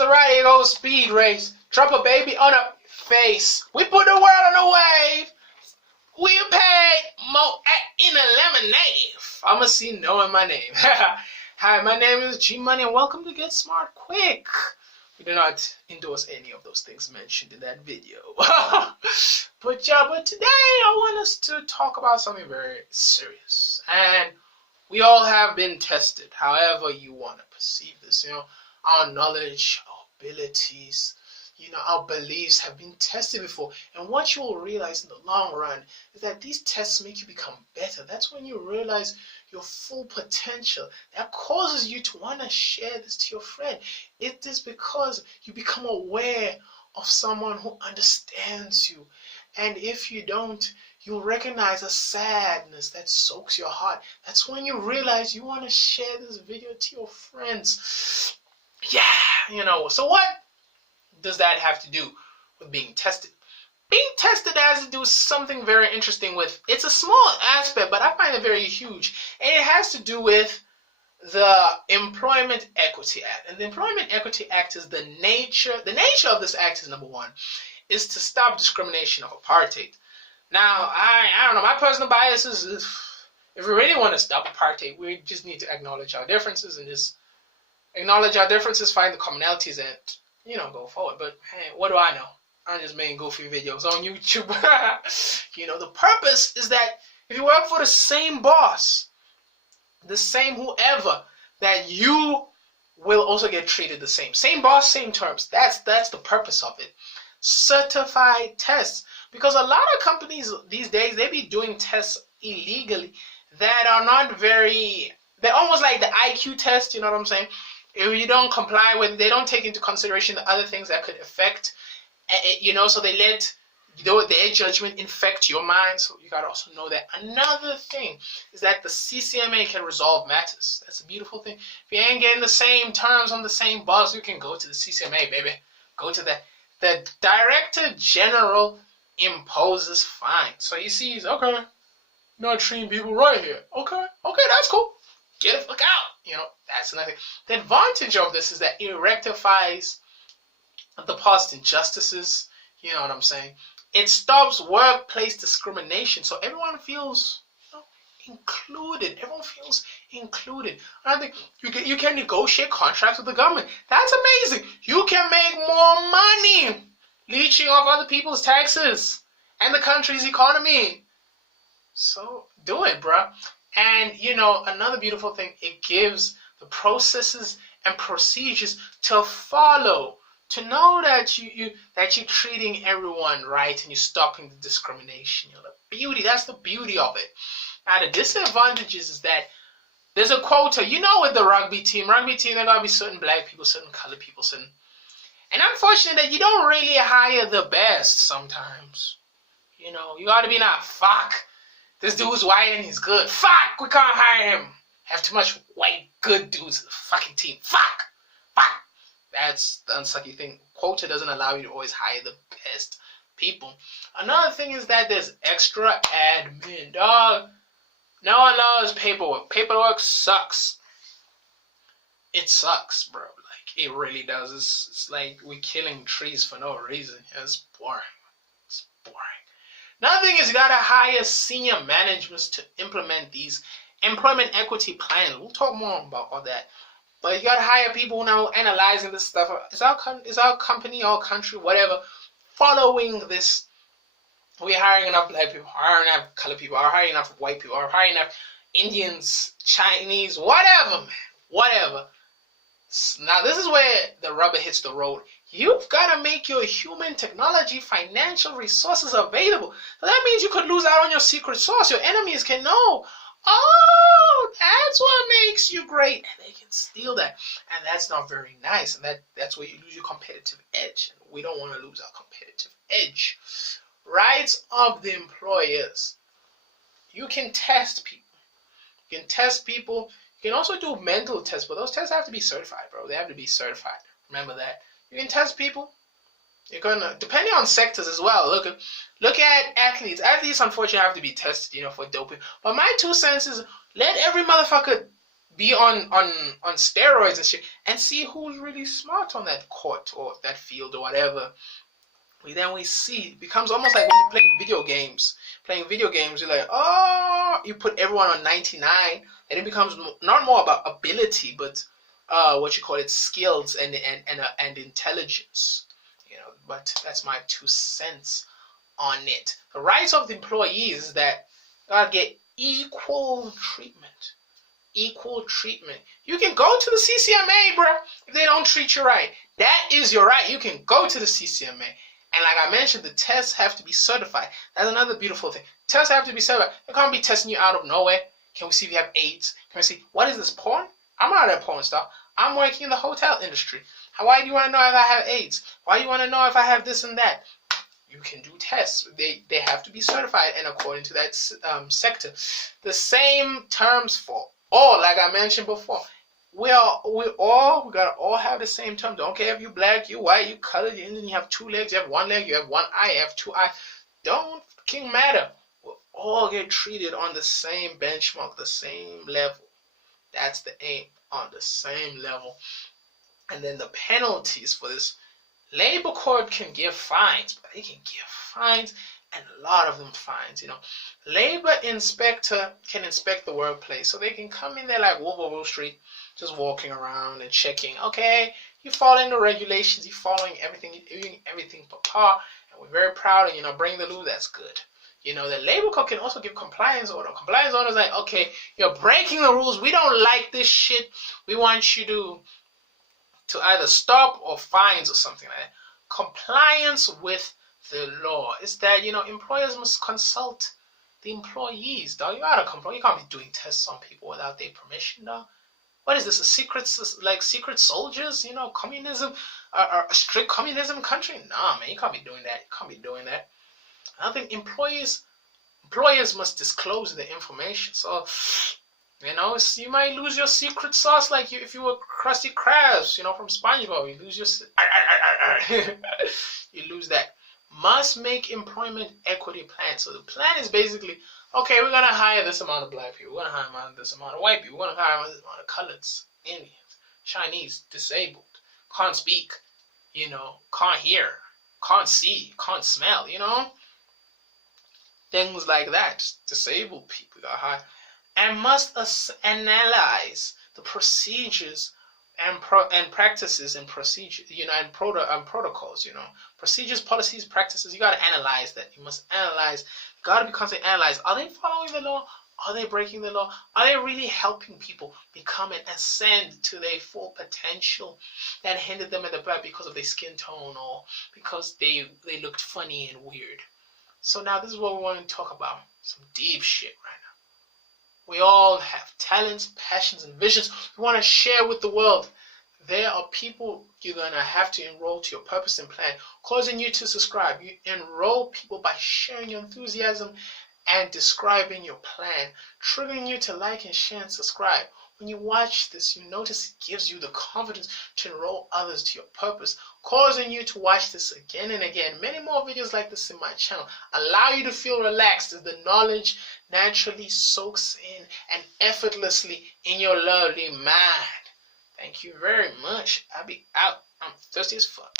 Maserati goes speed race. Drop a baby on a face. We put the world on a wave. We paid more in a lemonade. Pharmacy knowing my name. Hi, my name is G Money and welcome to Get Smart Quick. We do not endorse any of those things mentioned in that video. But today I want us to talk about something very serious. And we all have been tested, however you want to perceive this. Our knowledge, our abilities, our beliefs have been tested before. And what you will realize in the long run is that these tests make you become better. That's when you realize your full potential. That causes you to want to share this to your friend. It is because you become aware of someone who understands you. And if you don't, you recognize a sadness that soaks your heart. That's when you realize you want to share this video to your friends. Yeah, so what does that have to do with being tested? Being tested has to do something very interesting with, it's a small aspect, but I find it very huge. And it has to do with the Employment Equity Act. And the Employment Equity Act is the nature of this act is, number one, is to stop discrimination of apartheid. Now, I don't know, my personal bias is if we really want to stop apartheid, we just need to acknowledge our differences and just acknowledge our differences, find the commonalities, and go forward. But hey, what do I know? I'm just making goofy videos on YouTube. The purpose is that if you work for the same boss, the same whoever, that you will also get treated the same. Same boss, same terms. That's the purpose of it. Certified tests. Because a lot of companies these days, they be doing tests illegally that are not they're almost like the IQ test, you know what I'm saying? If you don't comply with, they don't take into consideration the other things that could affect, so they let their judgment infect your mind. So you got to also know that. Another thing is that the CCMA can resolve matters. That's a beautiful thing. If you ain't getting the same terms on the same boss, you can go to the CCMA, baby. Go to that. The Director General imposes fines. So he sees, okay, not treating people right here. Okay, that's cool. Get the fuck out. That's another thing. The advantage of this is that it rectifies the past injustices. You know what I'm saying? It stops workplace discrimination, so everyone feels included. Everyone feels included. I think you can negotiate contracts with the government. That's amazing. You can make more money leeching off other people's taxes and the country's economy. So do it, bruh. And another beautiful thing, it gives the processes and procedures to follow, to know that you're treating everyone right and you're stopping the discrimination. That's the beauty of it. Now the disadvantages is that there's a quota. With the rugby team, there gotta be certain black people, certain colored people, and unfortunate that you don't really hire the best sometimes. You gotta be fuck. This dude's white and he's good. Fuck, we can't hire him. Have too much white good dudes in the fucking team. Fuck. That's the unsucky thing. Quota doesn't allow you to always hire the best people. Another thing is that there's extra admin, dog. No one loves paperwork. Paperwork sucks. It sucks, bro. Like, it really does. It's like we're killing trees for no reason. It's boring. It's boring. Another thing is you gotta hire senior managements to implement these employment equity plans. We'll talk more about all that. But you gotta hire people who know analyzing this stuff. Is our company or country, whatever, following this? We're hiring enough black people, hiring enough colored people, are hiring enough white people, are hiring enough Indians, Chinese, whatever, man. Whatever. Now this is where the rubber hits the road. You've got to make your human technology financial resources available. So that means you could lose out on your secret sauce. Your enemies can know, oh, that's what makes you great. And they can steal that. And that's not very nice. And that's where you lose your competitive edge. And we don't want to lose our competitive edge. Rights of the employers. You can test people. You can test people. You can also do mental tests, but those tests have to be certified, bro. They have to be certified. Remember that. You can test people. You're gonna, depending on sectors as well. Look at athletes. Athletes, unfortunately, have to be tested, for doping. But my 2 cents is let every motherfucker be on steroids and shit, and see who's really smart on that court or that field or whatever. We see it becomes almost like when you play video games. Playing video games, you're like, oh, you put everyone on 99, and it becomes not more about ability, but what you call it, skills and intelligence. But that's my 2 cents on it. The rights of the employees is that gotta get equal treatment. Equal treatment. You can go to the CCMA, bro, if they don't treat you right. That is your right. You can go to the CCMA. And like I mentioned, the tests have to be certified. That's another beautiful thing. Tests have to be certified. They can't be testing you out of nowhere. Can we see if you have AIDS? Can we see, what is this, porn? I'm not a porn star. I'm working in the hotel industry. Why do you want to know if I have AIDS? Why do you want to know if I have this and that? You can do tests. They have to be certified and according to that sector. The same terms for all, like I mentioned before. We gotta all have the same terms. Don't care if you black, you white, you colored, you have 2 legs, you have 1 leg, you have 1 eye, you have 2 eyes. Don't fucking matter. We'll all get treated on the same benchmark, the same level. That's the aim, on the same level. And then the penalties for this. Labor court can give fines, but they can give fines, and a lot of them fines. Labor inspector can inspect the workplace, so they can come in there like Wolf of Wall Street, just walking around and checking. Okay, you following the regulations, you following everything, you're doing everything for par, and we're very proud of bring the law. That's good. The labor court can also give compliance order. Compliance order is like, okay, you're breaking the rules. We don't like this shit. We want you to either stop or fines or something like that. Compliance with the law is that, employers must consult the employees, dog. You can't be doing tests on people without their permission, dog. What is this, secret soldiers, communism, a strict communism country? Nah, man, you can't be doing that. I think employers must disclose the information. So, you might lose your secret sauce, like if you were Krusty Krabs, from SpongeBob, you lose your, you lose that. Must make employment equity plan. So the plan is basically, okay, we're gonna hire this amount of black people, we're gonna hire this amount of white people, we're gonna hire this amount of coloreds, Indians, Chinese, disabled, can't speak, can't hear, can't see, can't smell, things like that. Disabled people got hired. And must analyze the procedures and practices and procedures, and protocols, procedures, policies, practices. You got to analyze that. You must analyze. You got to be constantly analyze. Are they following the law? Are they breaking the law? Are they really helping people become and ascend to their full potential that hindered them in the back because of their skin tone or because they looked funny and weird? So now this is what we want to talk about. Some deep shit right now. We all have talents, passions, and visions we want to share with the world. There are people you're going to have to enroll to your purpose and plan, causing you to subscribe. You enroll people by sharing your enthusiasm and describing your plan, triggering you to like and share and subscribe. When you watch this, you notice it gives you the confidence to enroll others to your purpose, causing you to watch this again and again. Many more videos like this in my channel allow you to feel relaxed as the knowledge naturally soaks in and effortlessly in your lovely mind. Thank you very much. I'll be out. I'm thirsty as fuck.